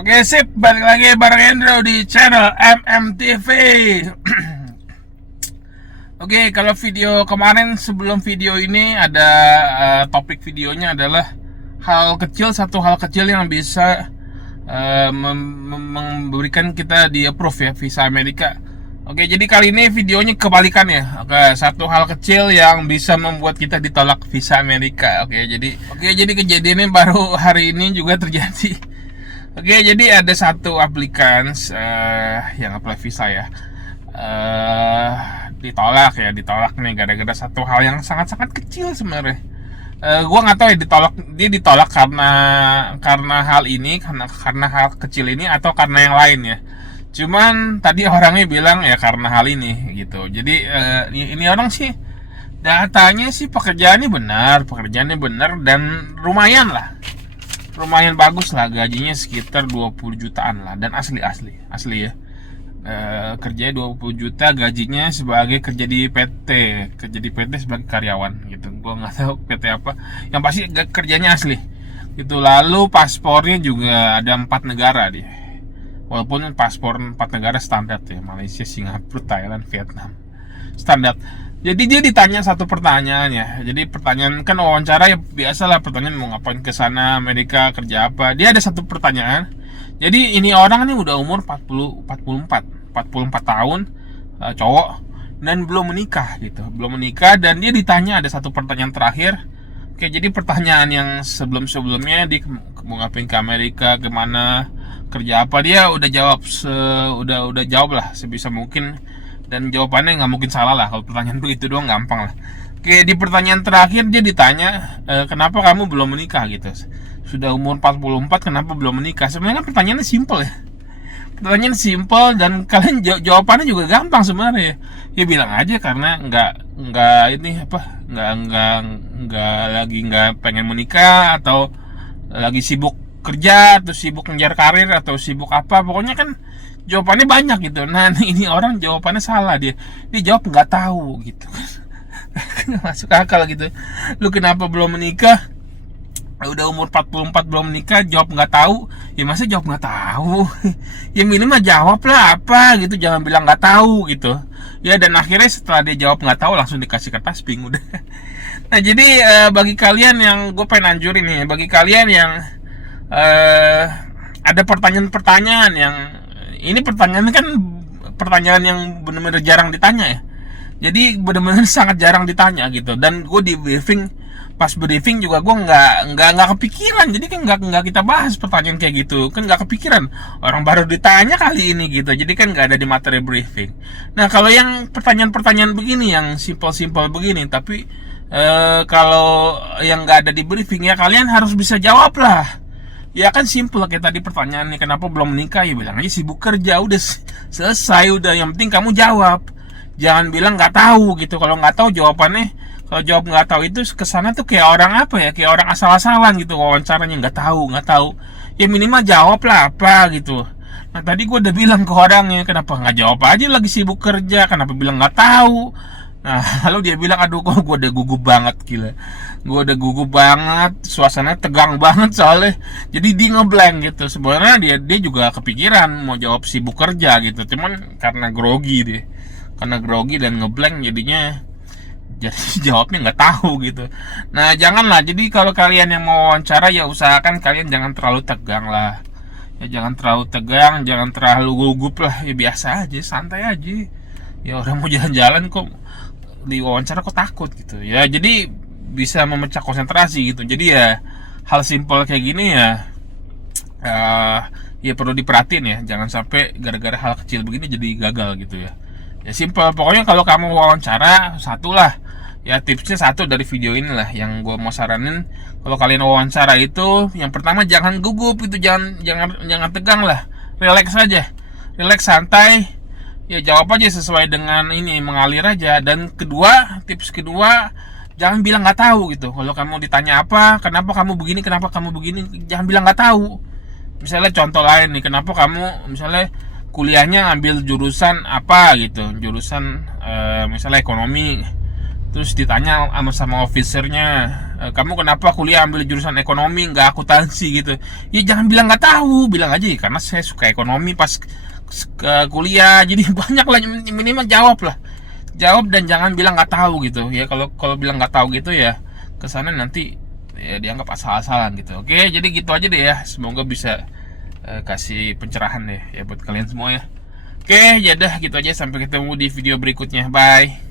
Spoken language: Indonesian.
Oke sip, balik lagi bareng Andrew di channel MMTV. Oke, kalau video kemarin sebelum video ini ada topik videonya adalah satu hal kecil yang bisa memberikan kita di approve ya visa Amerika. Oke, jadi kali ini videonya kebalikan ya. Oke, satu hal kecil yang bisa membuat kita ditolak visa Amerika. Jadi kejadiannya baru hari ini juga terjadi. Oke, jadi ada satu aplikans yang apply visa ya, ditolak nih gara-gara satu hal yang sangat-sangat kecil sebenarnya. Gua nggak tahu ya ditolak karena hal ini, karena hal kecil ini atau karena yang lain ya. Cuman tadi orangnya bilang ya karena hal ini gitu. Jadi ini orang sih datanya sih pekerjaannya benar dan lumayan bagus lah, gajinya sekitar 20 jutaan lah, dan asli ya. Kerjanya 20 juta, gajinya sebagai kerja di PT sebagai karyawan gitu. Gua nggak tahu PT apa, yang pasti kerjanya asli gitu. Lalu paspornya juga ada 4 negara dia, walaupun paspor 4 negara standar ya, Malaysia, Singapura, Thailand, Vietnam, standar. Jadi dia ditanya satu pertanyaan ya. Jadi pertanyaan kan wawancara ya, biasalah pertanyaan mau ngapain ke sana Amerika, kerja apa. Dia ada satu pertanyaan. Jadi ini orang nih udah umur 44 tahun, cowok, dan belum menikah gitu. Belum menikah, dan dia ditanya ada satu pertanyaan terakhir. Oke, jadi pertanyaan yang sebelumnya dia mau ngapain ke Amerika, kemana, kerja apa, dia udah jawab udah jawab lah sebisa mungkin. Dan jawabannya nggak mungkin salah lah, kalau pertanyaan begitu doang gampang lah. Oke, di pertanyaan terakhir dia ditanya, kenapa kamu belum menikah gitu. Sudah umur 44 kenapa belum menikah? Sebenarnya kan pertanyaannya simple ya. Pertanyaan simple dan kalian jawabannya juga gampang sebenarnya. Ya bilang aja karena nggak pengen menikah, atau lagi sibuk kerja, atau sibuk ngejar karir, atau sibuk apa. Pokoknya kan jawabannya banyak gitu. Nah, ini orang jawabannya salah, dia jawab nggak tahu gitu. Nggak masuk akal gitu. Lu kenapa belum menikah? Udah umur 44 belum menikah, jawab nggak tahu. Ya masa jawab nggak tahu? Ya minimal jawab lah apa gitu, jangan bilang nggak tahu gitu ya. Dan akhirnya setelah dia jawab nggak tahu, langsung dikasih kertas pink udah. Nah, jadi bagi kalian yang gue pengen anjurin nih, bagi kalian yang ada pertanyaan-pertanyaan yang ini pertanyaan yang benar-benar jarang ditanya ya. Jadi benar-benar sangat jarang ditanya gitu. Dan gue di pas briefing juga gue nggak kepikiran. Jadi kan nggak kita bahas pertanyaan kayak gitu, kan nggak kepikiran, orang baru ditanya kali ini gitu. Jadi kan nggak ada di materi briefing. Nah, kalau yang pertanyaan-pertanyaan begini, yang simple begini, tapi kalau yang nggak ada di briefing ya kalian harus bisa jawab lah. Ya kan simple kayak tadi pertanyaannya, kenapa belum menikah? Ya bilang aja sibuk kerja, udah selesai, udah. Yang penting kamu jawab, jangan bilang nggak tahu gitu. Kalau nggak tahu jawabannya, kalau jawab nggak tahu itu kesana tuh kayak orang apa ya, kayak orang asal-asalan gitu wawancaranya, nggak tahu. Ya minimal jawab lah apa gitu. Nah, tadi gue udah bilang ke orangnya, kenapa nggak jawab aja, lagi sibuk kerja, kenapa bilang nggak tahu? Nah, lalu dia bilang, aduh kok gue udah gugup banget, gila. Gue udah gugup banget, suasana tegang banget soalnya. Jadi dia ngeblank gitu. Sebenarnya dia juga kepikiran mau jawab sibuk kerja gitu, cuman karena grogi dan ngeblank, jadinya jawabnya nggak tahu gitu. Nah, janganlah. Jadi kalau kalian yang mau wawancara ya usahakan kalian jangan terlalu tegang lah. Ya jangan terlalu tegang, jangan terlalu gugup lah. Ya biasa aja, santai aja. Ya orang mau jalan-jalan kok di wawancara kok takut gitu ya. Jadi bisa memecah konsentrasi gitu. Jadi ya hal simpel kayak gini ya perlu diperhatiin ya. Jangan sampai gara-gara hal kecil begini jadi gagal gitu ya. Ya simpel, pokoknya kalau kamu wawancara satulah ya, tipsnya satu dari video inilah yang gue mau saranin. Kalau kalian wawancara itu, yang pertama jangan gugup itu, jangan tegang lah, relax aja, relax, santai. Ya jawab aja sesuai dengan ini, mengalir aja. Dan tips kedua, jangan bilang nggak tahu gitu. Kalau kamu ditanya apa, kenapa kamu begini, jangan bilang nggak tahu. Misalnya contoh lain nih, kenapa kamu misalnya kuliahnya ambil jurusan apa gitu, jurusan misalnya ekonomi. Terus ditanya sama officernya, kamu kenapa kuliah ambil jurusan ekonomi nggak akuntansi gitu? Ya jangan bilang nggak tahu, bilang aja karena saya suka ekonomi pas kuliah. Jadi banyak lah, minimal jawab lah, jawab dan jangan bilang nggak tahu gitu ya. Kalau bilang nggak tahu gitu ya kesana nanti ya dianggap asal-asalan gitu. Oke, jadi gitu aja deh ya. Semoga bisa kasih pencerahan deh ya buat kalian semua ya. Oke, ya dah gitu aja, sampai ketemu di video berikutnya. Bye.